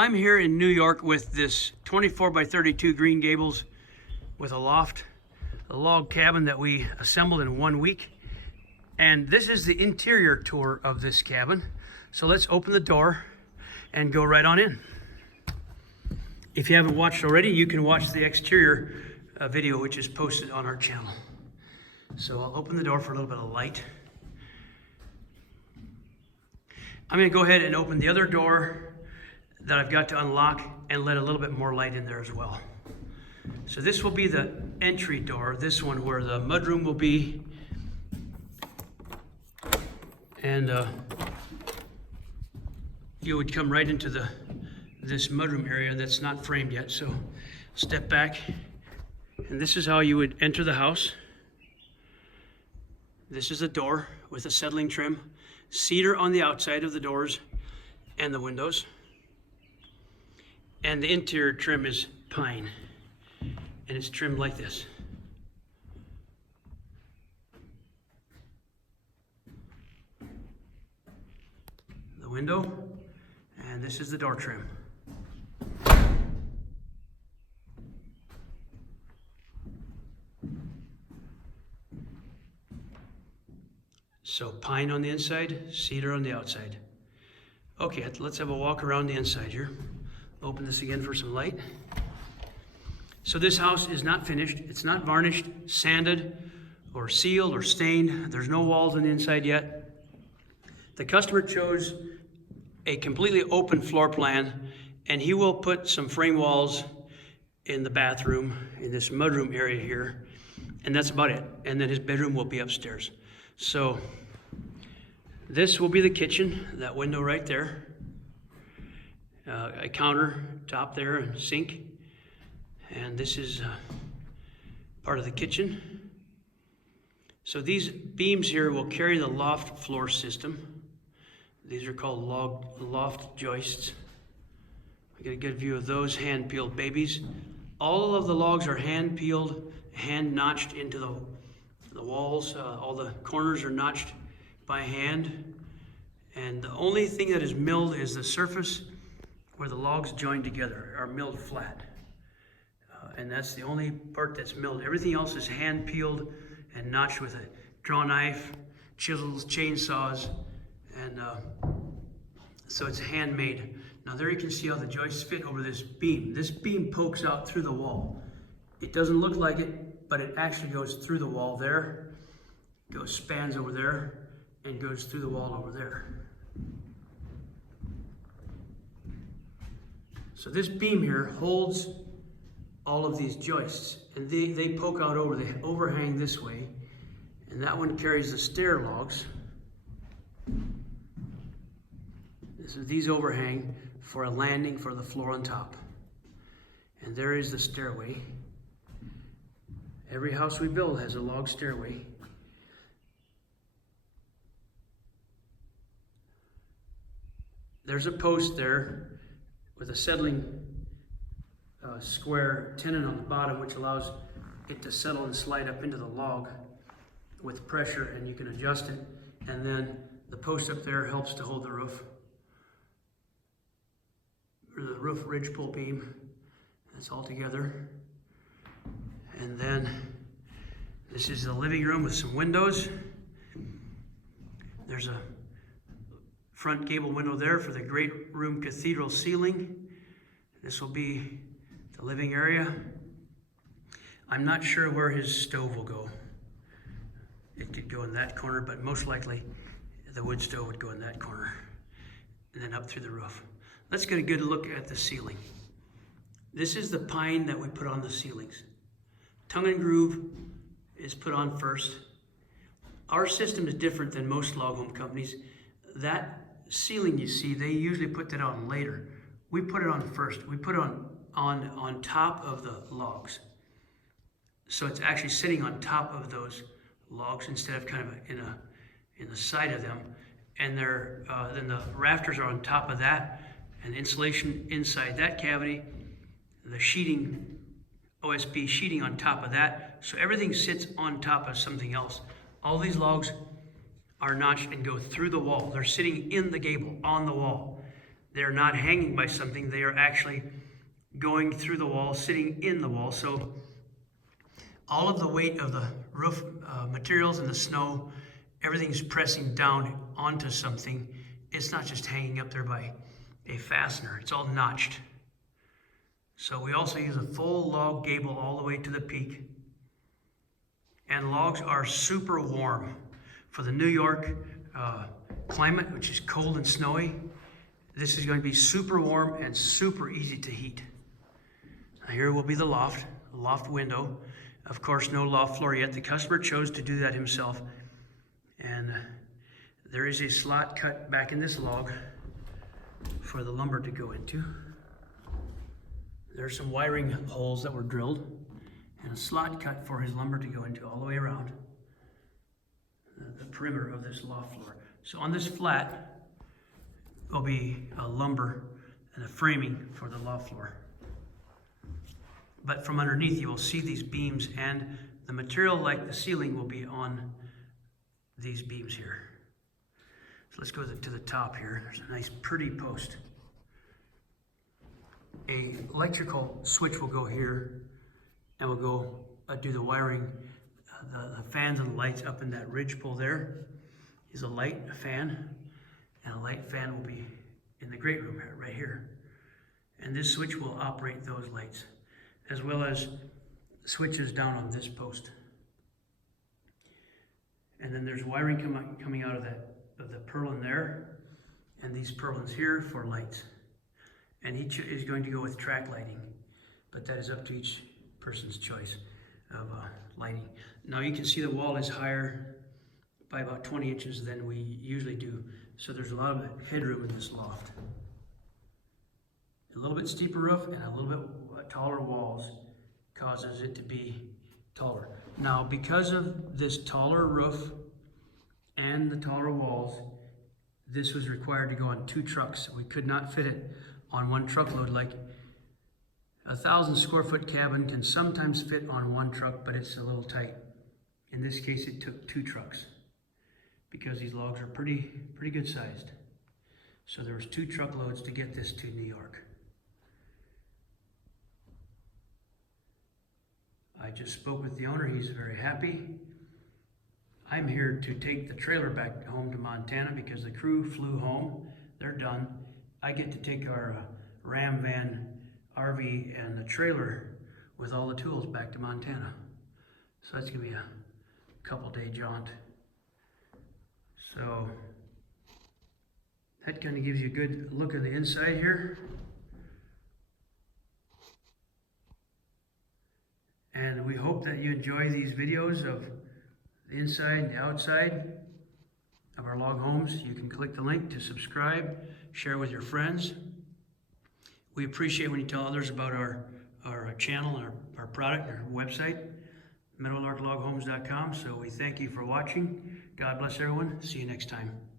I'm here in New York with this 24 by 32 Green Gables with a loft, a log cabin that we assembled in 1 week. And this is the interior tour of this cabin. So let's open the door and go right on in. If you haven't watched already, you can watch the exterior video, which is posted on our channel. So I'll open the door for a little bit of light. I'm going to go ahead and open the other door that I've got to unlock and let a little bit more light in there as well. So this will be the entry door, this one where the mudroom will be. And you would come right into this mudroom area that's not framed yet. So step back, and this is how you would enter the house. This is the door with a settling trim, cedar on the outside of the doors and the windows. And the interior trim is pine, and it's trimmed like this. The window, and this is the door trim. So pine on the inside, cedar on the outside. Okay, let's have a walk around the inside here. Open this again for some light. So this house is not finished. It's not varnished, sanded, or sealed, or stained. There's no walls on the inside yet. The customer chose a completely open floor plan, and he will put some frame walls in the bathroom, in this mudroom area here, and that's about it. And then his bedroom will be upstairs. So this will be the kitchen, that window right there. A counter top there and sink, and this is part of the kitchen. So these beams here will carry the loft floor system. These are called loft joists. I get a good view of those hand peeled babies. All of the logs are hand peeled, hand notched into the walls. All the corners are notched by hand, and the only thing that is milled is the surface where the logs join together, are milled flat. And that's the only part that's milled. Everything else is hand peeled and notched with a draw knife, chisels, chainsaws, and so it's handmade. Now there you can see how the joists fit over this beam. This beam pokes out through the wall. It doesn't look like it, but it actually goes through the wall there, spans over there, and goes through the wall over there. So this beam here holds all of these joists, and they poke out over, they overhang this way, and that one carries the stair logs. These overhang for a landing for the floor on top. And there is the stairway. Every house we build has a log stairway. There's a post there with a settling square tenon on the bottom, which allows it to settle and slide up into the log with pressure, and you can adjust it. And then the post up there helps to hold the roof, or the roof ridge pull beam. That's all together. And then this is the living room with some windows. There's a front gable window there for the great room cathedral ceiling. This will be the living area. I'm not sure where his stove will go. It could go in that corner, but most likely the wood stove would go in that corner and then up through the roof. Let's get a good look at the ceiling. This is the pine that we put on the ceilings. Tongue and groove is put on first. Our system is different than most log home companies. That ceiling you see, they usually put that on later. We put it on first. We put it on top of the logs. So it's actually sitting on top of those logs instead of kind of in the side of them. And then the rafters are on top of that, and insulation inside that cavity, the sheeting, OSB sheeting on top of that. So everything sits on top of something else. All these logs are notched and go through the wall. They're sitting in the gable, on the wall. They're not hanging by something. They are actually going through the wall, sitting in the wall. So all of the weight of the roof materials and the snow, everything's pressing down onto something. It's not just hanging up there by a fastener. It's all notched. So we also use a full log gable all the way to the peak. And logs are super warm. For the New York climate, which is cold and snowy, this is going to be super warm and super easy to heat. Now here will be the loft window. Of course, no loft floor yet. The customer chose to do that himself. And there is a slot cut back in this log for the lumber to go into. There's some wiring holes that were drilled and a slot cut for his lumber to go into all the way around the perimeter of this loft floor. So on this flat will be a lumber and a framing for the loft floor. But from underneath you will see these beams, and the material like the ceiling will be on these beams here. So let's go to the top here. There's a nice pretty post. A electrical switch will go here, and we'll go do the wiring. The fans and the lights up in that ridge pole there is a light, a fan, and a light fan will be in the great room here, right here. And this switch will operate those lights, as well as switches down on this post. And then there's wiring coming out of the purlin there, and these purlins here for lights. And each is going to go with track lighting, but that is up to each person's choice of lighting. Now you can see the wall is higher by about 20 inches than we usually do, so there's a lot of headroom in this loft. A little bit steeper roof and a little bit taller walls causes it to be taller. Now, because of this taller roof and the taller walls, this was required to go on 2 trucks. We could not fit it on one truckload. Like 1,000 square foot cabin can sometimes fit on one truck, but it's a little tight. In this case, it took 2 trucks because these logs are pretty good sized. So there was 2 truckloads to get this to New York. I just spoke with the owner. He's very happy. I'm here to take the trailer back home to Montana because the crew flew home. They're done. I get to take our Ram van RV and the trailer with all the tools back to Montana. So that's gonna be a couple-day jaunt. So that kind of gives you a good look at the inside here. And we hope that you enjoy these videos of the inside and the outside of our log homes. You can click the link to subscribe, share with your friends. We appreciate when you tell others about our channel and our product, our website, meadowlarkloghomes.com. So we thank you for watching. God bless everyone. See you next time.